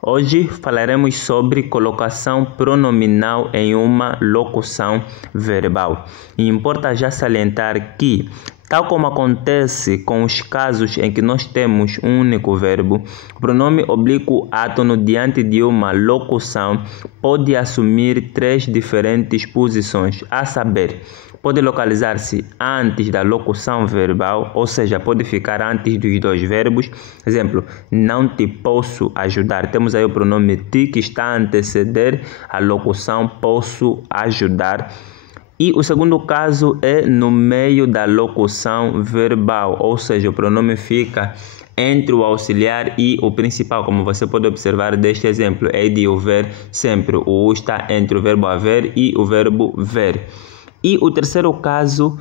Hoje falaremos sobre colocação pronominal em uma locução verbal. E importa já salientar que, tal como acontece com os casos em que nós temos um único verbo, o pronome oblíquo átono diante de uma locução pode assumir três diferentes posições, a saber, pode localizar-se antes da locução verbal, ou seja, pode ficar antes dos dois verbos. Exemplo, não te posso ajudar. Temos aí o pronome te que está a anteceder a locução posso ajudar. E o segundo caso é no meio da locução verbal, ou seja, o pronome fica entre o auxiliar e o principal, como você pode observar deste exemplo. É de haver sempre. O U está entre o verbo haver e o verbo ver. E o terceiro caso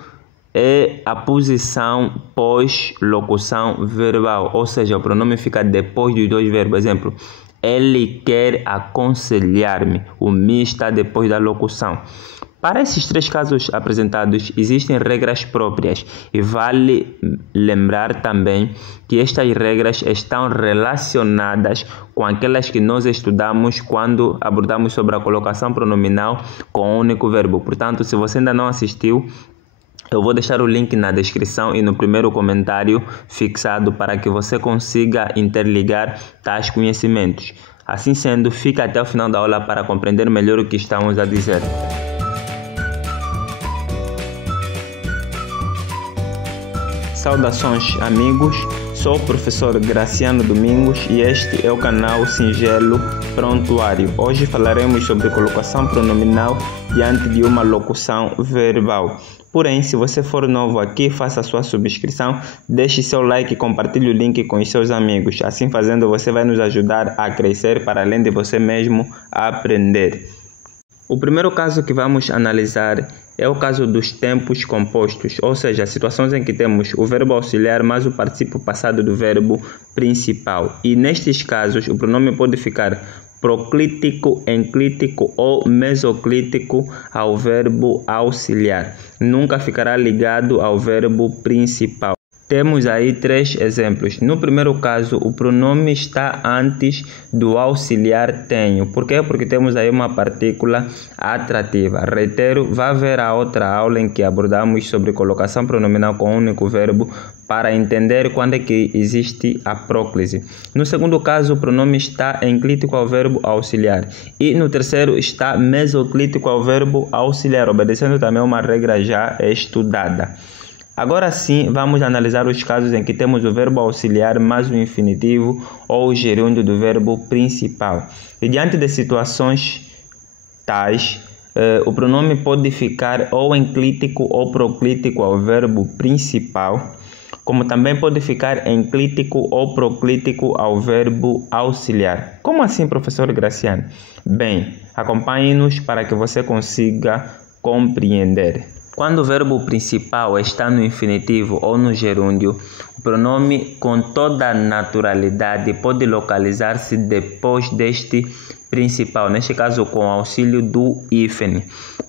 é a posição pós-locução verbal, ou seja, o pronome fica depois dos dois verbos. Exemplo, ele quer aconselhar-me. O me está depois da locução. Para esses três casos apresentados, existem regras próprias e vale lembrar também que estas regras estão relacionadas com aquelas que nós estudamos quando abordamos sobre a colocação pronominal com um único verbo. Portanto, se você ainda não assistiu, eu vou deixar o link na descrição e no primeiro comentário fixado para que você consiga interligar tais conhecimentos. Assim sendo, fica até o final da aula para compreender melhor o que estamos a dizer. Saudações amigos, sou o professor Graciano Domingos e este é o canal Singelo Prontuário. Hoje falaremos sobre colocação pronominal diante de uma locução verbal. Porém, se você for novo aqui, faça sua subscrição, deixe seu like e compartilhe o link com os seus amigos. Assim fazendo, você vai nos ajudar a crescer para além de você mesmo aprender. O primeiro caso que vamos analisar é o caso dos tempos compostos, ou seja, situações em que temos o verbo auxiliar mais o particípio passado do verbo principal. E nestes casos, o pronome pode ficar proclítico, enclítico ou mesoclítico ao verbo auxiliar. Nunca ficará ligado ao verbo principal. Temos aí três exemplos. No primeiro caso, o pronome está antes do auxiliar tenho. Por quê? Porque temos aí uma partícula atrativa. Reitero, vai haver a outra aula em que abordamos sobre colocação pronominal com um único verbo para entender quando é que existe a próclise. No segundo caso, o pronome está enclítico ao verbo auxiliar. E no terceiro está mesoclítico ao verbo auxiliar, obedecendo também uma regra já estudada. Agora sim, vamos analisar os casos em que temos o verbo auxiliar mais o infinitivo ou o gerúndio do verbo principal. E diante de situações tais, o pronome pode ficar ou enclítico ou proclítico ao verbo principal, como também pode ficar enclítico ou proclítico ao verbo auxiliar. Como assim, professor Graciano? Bem, acompanhe-nos para que você consiga compreender. Quando o verbo principal está no infinitivo ou no gerúndio, o pronome com toda naturalidade pode localizar-se depois deste principal, neste caso com o auxílio do hífen.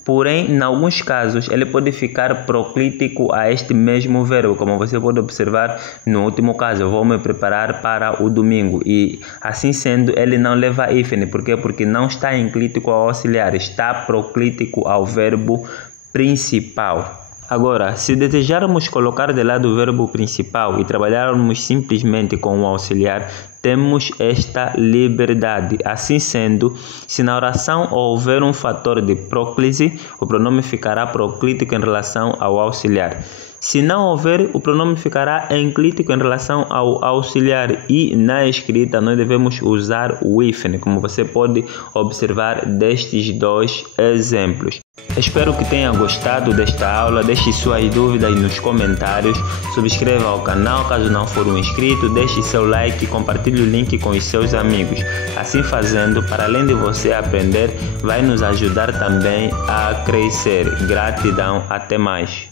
Porém, em alguns casos, ele pode ficar proclítico a este mesmo verbo, como você pode observar no último caso. Eu vou me preparar para o domingo e, assim sendo, ele não leva hífen. Por quê? Porque não está enclítico ao auxiliar, está proclítico ao verbo principal. Agora, se desejarmos colocar de lado o verbo principal e trabalharmos simplesmente com o auxiliar, temos esta liberdade. Assim sendo, se na oração houver um fator de próclise, o pronome ficará proclítico em relação ao auxiliar. Se não houver, o pronome ficará enclítico em relação ao auxiliar e na escrita nós devemos usar o hífen, como você pode observar destes dois exemplos. Espero que tenha gostado desta aula, deixe suas dúvidas nos comentários, subscreva ao canal caso não for um inscrito, deixe seu like e compartilhe o link com os seus amigos. Assim fazendo, para além de você aprender, vai nos ajudar também a crescer. Gratidão, até mais.